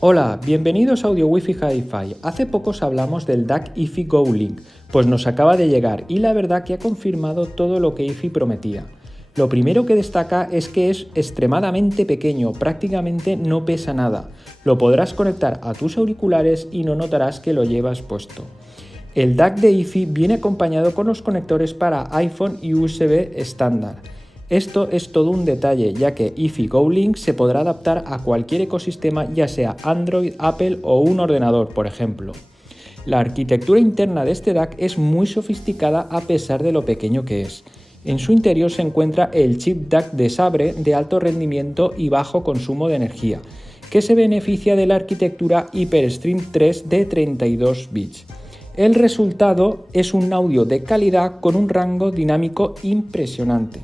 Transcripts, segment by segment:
Hola, bienvenidos a Audio Wi-Fi Hi-Fi. Hace poco os hablamos del DAC iFi Go Link, pues nos acaba de llegar y la verdad que ha confirmado todo lo que iFi prometía. Lo primero que destaca es que es extremadamente pequeño, prácticamente no pesa nada. Lo podrás conectar a tus auriculares y no notarás que lo llevas puesto. El DAC de iFi viene acompañado con los conectores para iPhone y USB estándar. Esto es todo un detalle, ya que iFi Go Link se podrá adaptar a cualquier ecosistema, ya sea Android, Apple o un ordenador, por ejemplo. La arquitectura interna de este DAC es muy sofisticada a pesar de lo pequeño que es. En su interior se encuentra el chip DAC de Sabre de alto rendimiento y bajo consumo de energía, que se beneficia de la arquitectura HyperStream 3 de 32 bits. El resultado es un audio de calidad con un rango dinámico impresionante.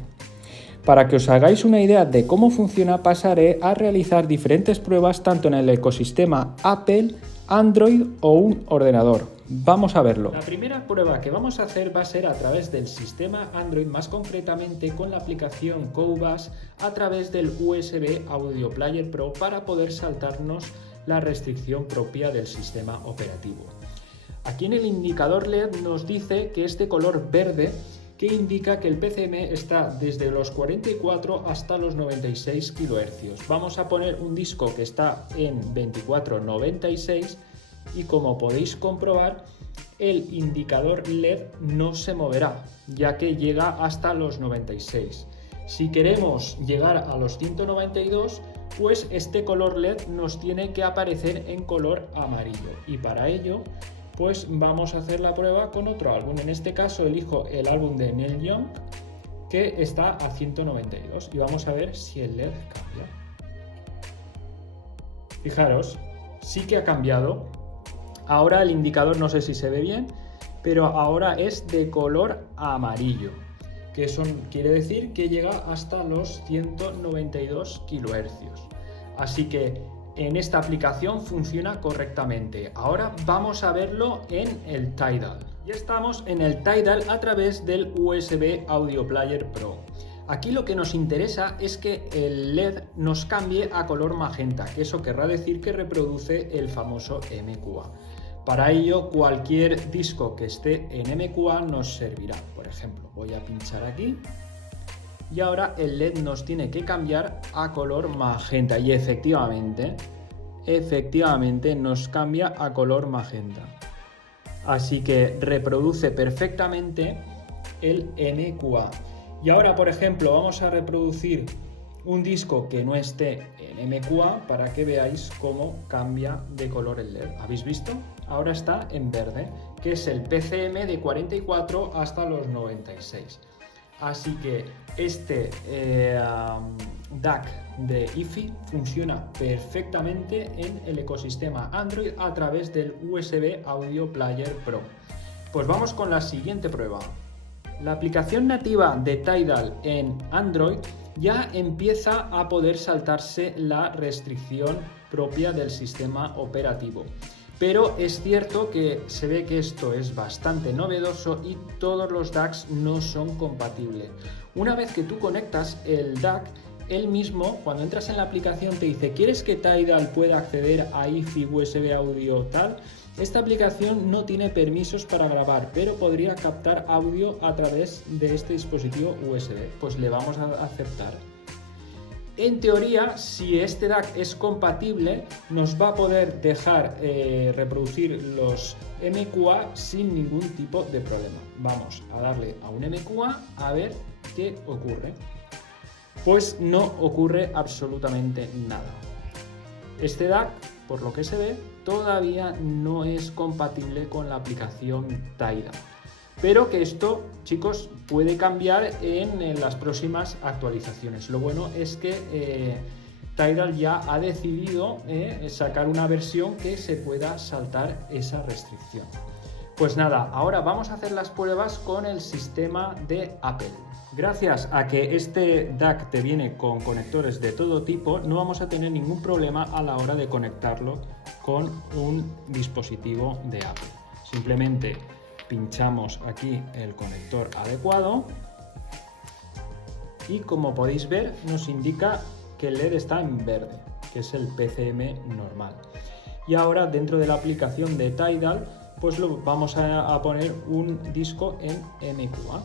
Para que os hagáis una idea de cómo funciona, pasaré a realizar diferentes pruebas tanto en el ecosistema Apple, Android o un ordenador. Vamos a verlo. La primera prueba que vamos a hacer va a ser a través del sistema Android, más concretamente con la aplicación Cobas a través del USB Audio Player Pro para poder saltarnos la restricción propia del sistema operativo. Aquí en el indicador LED nos dice que este color verde que indica que el PCM está desde los 44 hasta los 96 kHz. Vamos a poner un disco que está en 2496 y como podéis comprobar, el indicador LED no se moverá, ya que llega hasta los 96. Si queremos llegar a los 192, pues este color LED nos tiene que aparecer en color amarillo y para ello pues vamos a hacer la prueba con otro álbum. En este caso elijo el álbum de Neil Young, que está a 192, y vamos a ver si el LED cambia. Fijaros, sí que ha cambiado. Ahora el indicador no sé si se ve bien, pero ahora es de color amarillo, que quiere decir que llega hasta los 192 kHz. Así que en esta aplicación funciona correctamente. Ahora vamos a verlo en el Tidal. Ya estamos en el Tidal a través del USB Audio Player Pro. Aquí lo que nos interesa es que el LED nos cambie a color magenta, que eso querrá decir que reproduce el famoso MQA. Para ello, cualquier disco que esté en MQA nos servirá. Por ejemplo, voy a pinchar aquí y ahora el LED nos tiene que cambiar a color magenta y efectivamente nos cambia a color magenta. Así que reproduce perfectamente el MQA. Y ahora, por ejemplo, vamos a reproducir un disco que no esté en MQA para que veáis cómo cambia de color el LED. ¿Habéis visto? Ahora está en verde, que es el PCM de 44 hasta los 96. Así que este DAC de iFi funciona perfectamente en el ecosistema Android a través del USB Audio Player Pro. Pues vamos con la siguiente prueba. La aplicación nativa de Tidal en Android ya empieza a poder saltarse la restricción propia del sistema operativo. Pero es cierto que se ve que esto es bastante novedoso y todos los DACs no son compatibles. Una vez que tú conectas el DAC, él mismo, cuando entras en la aplicación, te dice: ¿quieres que Tidal pueda acceder a iFi USB audio tal? Esta aplicación no tiene permisos para grabar, pero podría captar audio a través de este dispositivo USB. Pues le vamos a aceptar. En teoría, si este DAC es compatible, nos va a poder dejar reproducir los MQA sin ningún tipo de problema. Vamos a darle a un MQA a ver qué ocurre. Pues no ocurre absolutamente nada. Este DAC, por lo que se ve, todavía no es compatible con la aplicación Tidal. Pero que esto, chicos, puede cambiar en las próximas actualizaciones. Lo bueno es que Tidal ya ha decidido sacar una versión que se pueda saltar esa restricción. Pues nada, ahora vamos a hacer las pruebas con el sistema de Apple. Gracias a que este DAC te viene con conectores de todo tipo, no vamos a tener ningún problema a la hora de conectarlo con un dispositivo de Apple. Simplemente pinchamos aquí el conector adecuado y como podéis ver nos indica que el LED está en verde. que es el PCM normal. Y ahora dentro de la aplicación de Tidal, pues vamos a poner un disco en MQA.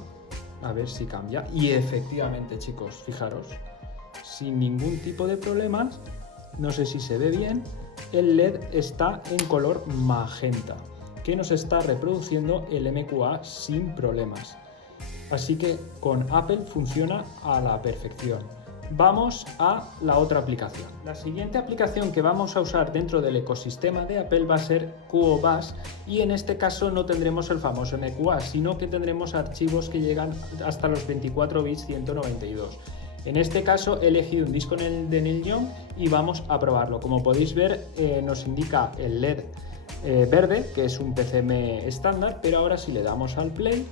A ver si cambia. Y efectivamente, chicos, fijaros, sin ningún tipo de problemas, no sé si se ve bien, el LED está en color magenta, que nos está reproduciendo el MQA sin problemas. Así que con Apple funciona a la perfección. Vamos a la otra aplicación. La siguiente aplicación que vamos a usar dentro del ecosistema de Apple va a ser QoBus, y en este caso no tendremos el famoso MQA, sino que tendremos archivos que llegan hasta los 24 bits 192. En este caso he elegido un disco de Neil Young y vamos a probarlo. Como podéis ver, nos indica el LED verde, que es un PCM estándar, pero ahora si le damos al play,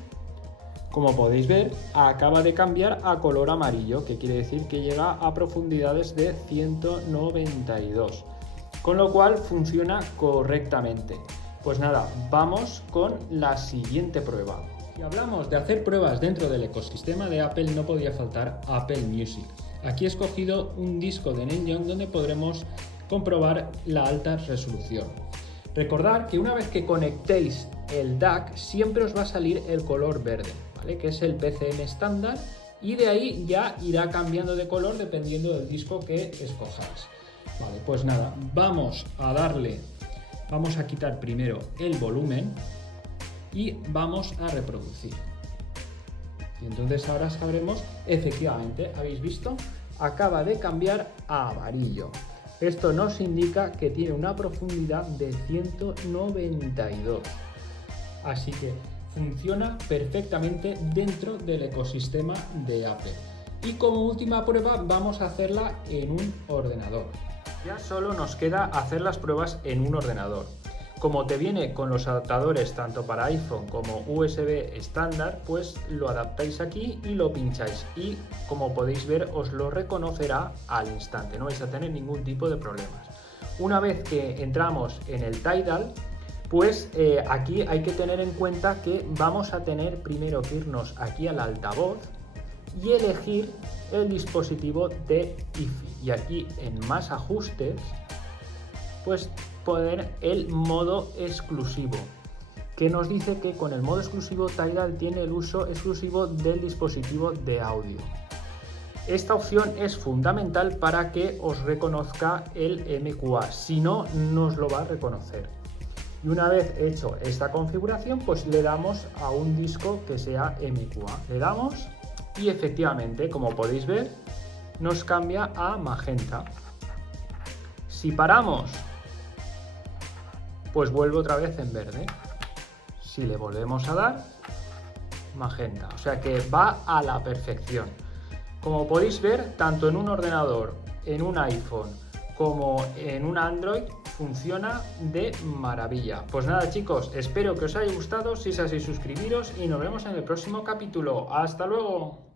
como podéis ver, acaba de cambiar a color amarillo, que quiere decir que llega a profundidades de 192, con lo cual funciona correctamente. Pues nada, vamos con la siguiente prueba. Si hablamos de hacer pruebas dentro del ecosistema de Apple, no podía faltar Apple Music. Aquí he escogido un disco de Neil Young donde podremos comprobar la alta resolución. Recordad que una vez que conectéis el DAC, siempre os va a salir el color verde, ¿vale? Que es el PCM estándar, y de ahí ya irá cambiando de color dependiendo del disco que escojáis. Vale, pues nada, vamos a quitar primero el volumen y vamos a reproducir. Y entonces ahora sabremos, efectivamente, ¿habéis visto? Acaba de cambiar a amarillo. Esto nos indica que tiene una profundidad de 192. Así que funciona perfectamente dentro del ecosistema de Apple. Y como última prueba vamos a hacerla en un ordenador. Ya solo nos queda hacer las pruebas en un ordenador. Como te viene con los adaptadores tanto para iPhone como USB estándar, pues lo adaptáis aquí y lo pincháis, y como podéis ver os lo reconocerá al instante, no vais a tener ningún tipo de problemas. Una vez que entramos en el Tidal, pues aquí hay que tener en cuenta que vamos a tener primero que irnos aquí al altavoz y elegir el dispositivo de Hi-Fi, y aquí en más ajustes pues poner el modo exclusivo, que nos dice que con el modo exclusivo Tidal tiene el uso exclusivo del dispositivo de audio. Esta opción es fundamental para que os reconozca el MQA, si no, no os lo va a reconocer. Y una vez hecho esta configuración, pues le damos a un disco que sea MQA. Le damos y efectivamente, como podéis ver, nos cambia a magenta. Si paramos, pues vuelve otra vez en verde. Si le volvemos a dar, magenta. O sea que va a la perfección. Como podéis ver, tanto en un ordenador, en un iPhone, como en un Android, funciona de maravilla. Pues nada, chicos, espero que os haya gustado. Si es así, suscribiros y nos vemos en el próximo capítulo. ¡Hasta luego!